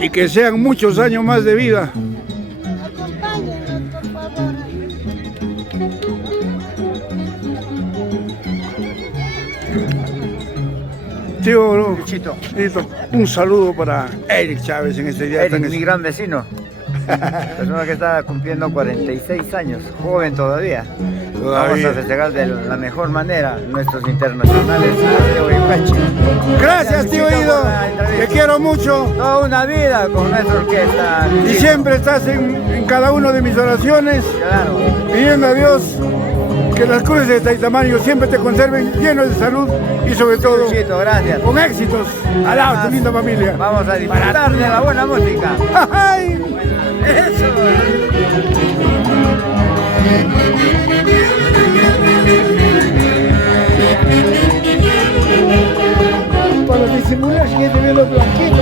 Y que sean muchos años más de vida. Acompáñenos, por favor. Tío, Luchito. listo, un saludo para Eric Chávez en este día. Eric, mi gran vecino. Persona que está cumpliendo 46 años, joven todavía. Vamos a festejar de la mejor manera nuestros internacionales de Huaycachi. Gracias, tío Ido. Te quiero mucho. Toda una vida con nuestra orquesta. Y siempre estás en cada una de mis oraciones, Claro. pidiendo a Dios que las cruces de Taitamayo siempre te conserven llenos de salud y sobre todo Luchito, gracias. con éxitos. Al lado de tu linda familia. Vamos a disfrutar de la buena música. ¡Ay! Eso. Para disimular que te veo blanquito,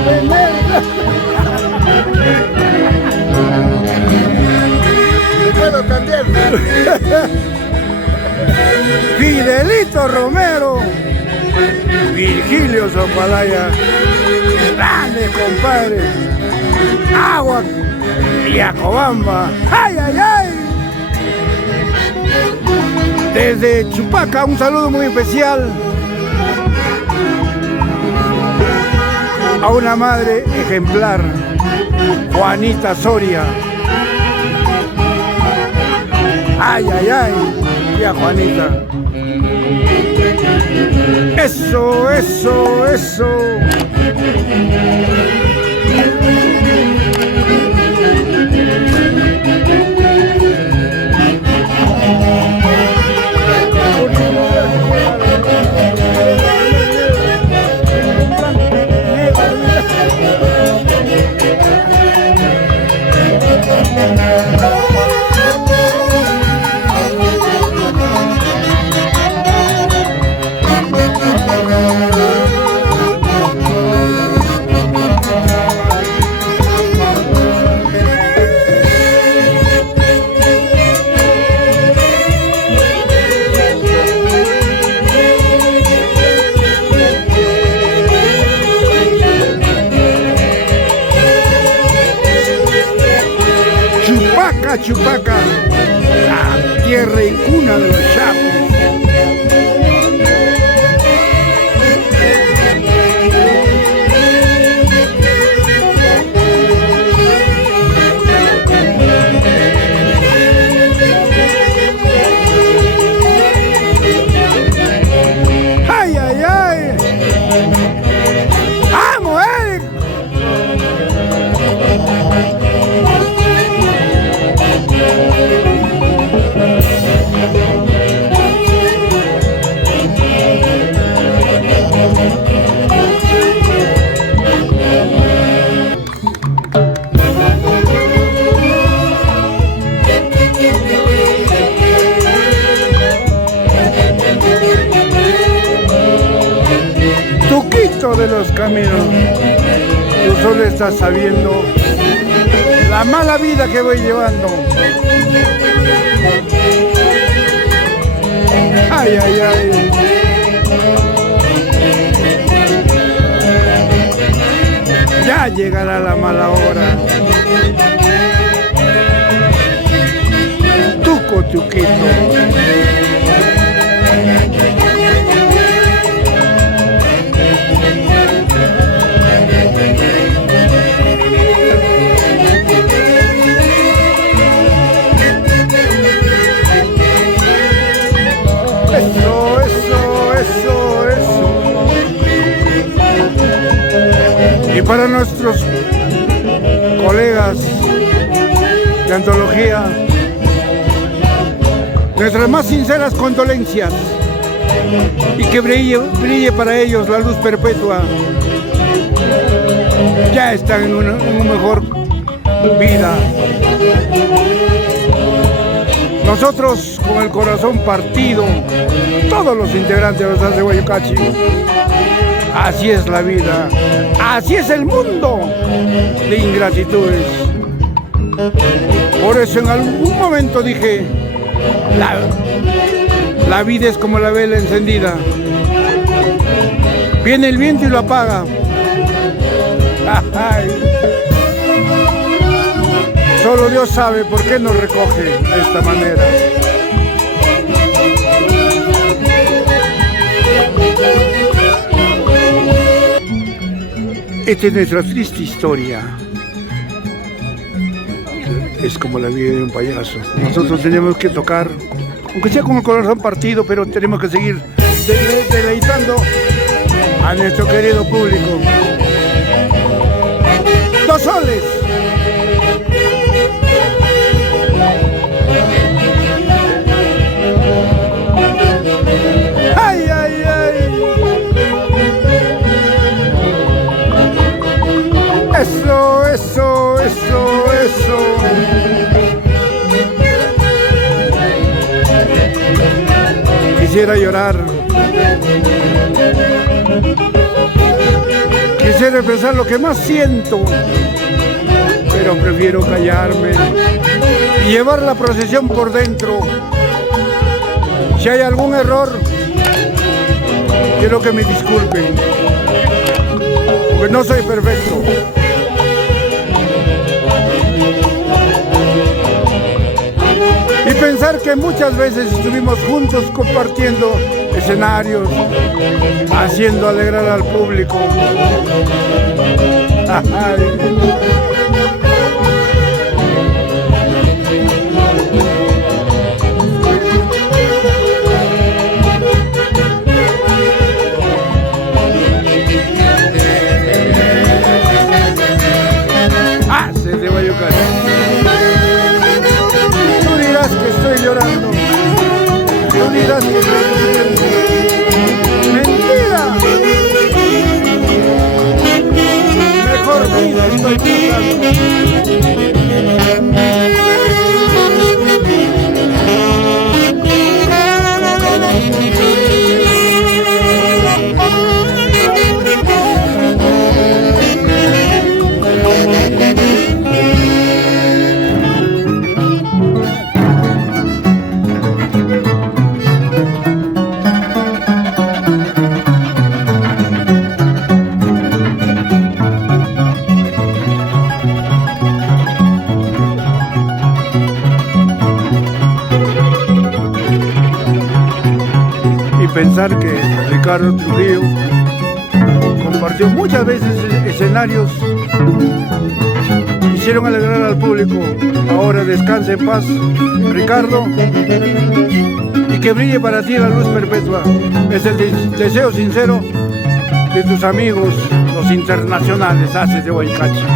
¿Me puedo cambiar? Fidelito Romero, Virgilio Zopalaya, grande compadre, Agua y Acobamba, ¡ay, ay, ay! Desde Chupaca un saludo muy especial a una madre ejemplar, Juanita Soria. ¡Ay, ay, ay! Tía Juanita. Eso, eso, eso. Chupaca, la tierra y cuna de los chapos. ¡Ay, ay, ay! ¡Vamos, Eric! Tuquito de los caminos, tú solo estás sabiendo la mala vida que voy llevando. Ay, ay, ay. Ya llegará la mala hora. Tuco, tuquito. Eso, eso, eso, eso. Y para nuestros colegas de antología, nuestras más sinceras condolencias y que brille para ellos la luz perpetua. Ya están en una mejor vida. Nosotros con el corazón partido, todos los integrantes de los As de Huaycachi. Así es la vida, así es el mundo de ingratitudes. Por eso en algún momento dije, la vida es como la vela encendida. Viene el viento y lo apaga, Ay. Solo Dios sabe por qué nos recoge de esta manera. Esta es nuestra triste historia. Es como la vida de un payaso. Nosotros tenemos que tocar, aunque sea con el corazón partido, pero tenemos que seguir deleitando a nuestro querido público. 2 soles. ¡Ay, ay, ay! Eso, eso, eso, eso. Quisiera llorar. Quisiera expresar lo que más siento, pero prefiero callarme y llevar la procesión por dentro. Si hay algún error, quiero que me disculpen, porque no soy perfecto. Y pensar que muchas veces estuvimos juntos compartiendo escenarios, haciendo alegrar al público. Haces de Guayucán. Tú dirás que estoy llorando. Tú dirás que estoy sufriendo. ¡Mentira! Mejor vida estoy pasando. Pensar que Ricardo Trujillo compartió muchas veces escenarios, hicieron alegrar al público. Ahora descanse en paz, Ricardo, y que brille para ti la luz perpetua. Es el deseo sincero de tus amigos, los internacionales, Haces de Huaycachi.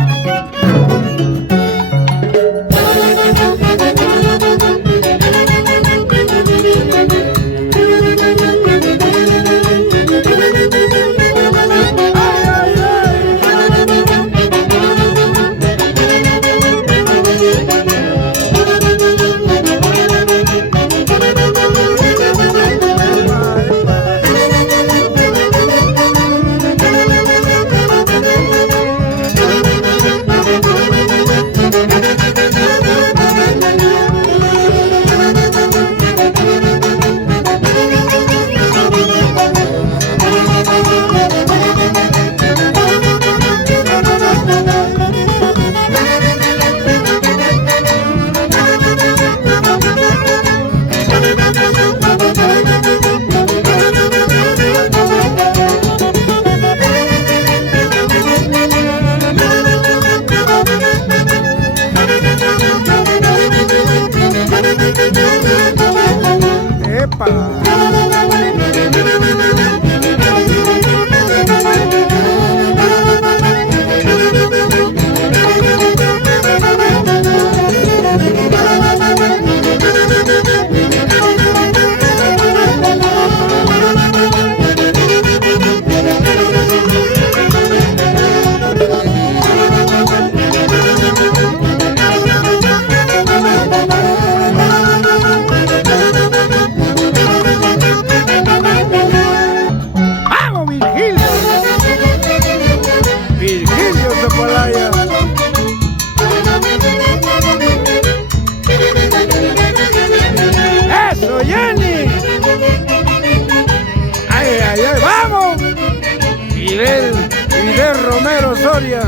Romero Soria.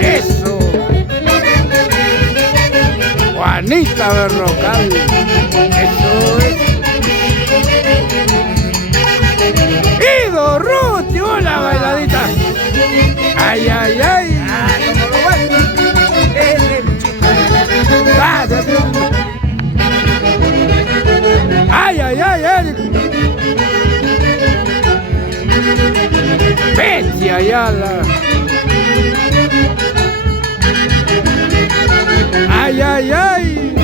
Eso. Juanita Berrocal. Eso es. Ido Ruti, hola bailadita. Ay, ay, ay. Como lo bueno. Ay, ay, ay, ay. Betsy Ayala. Ay, ay, ay.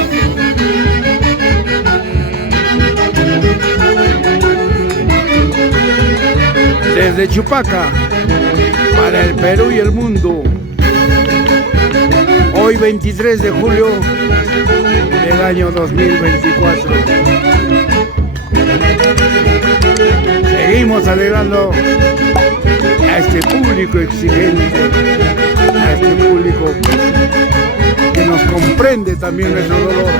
Desde Chupaca, para el Perú y el mundo. Hoy 23 de julio del año 2024. Seguimos alegrando a este público exigente, a este público que nos comprende también nuestro dolor.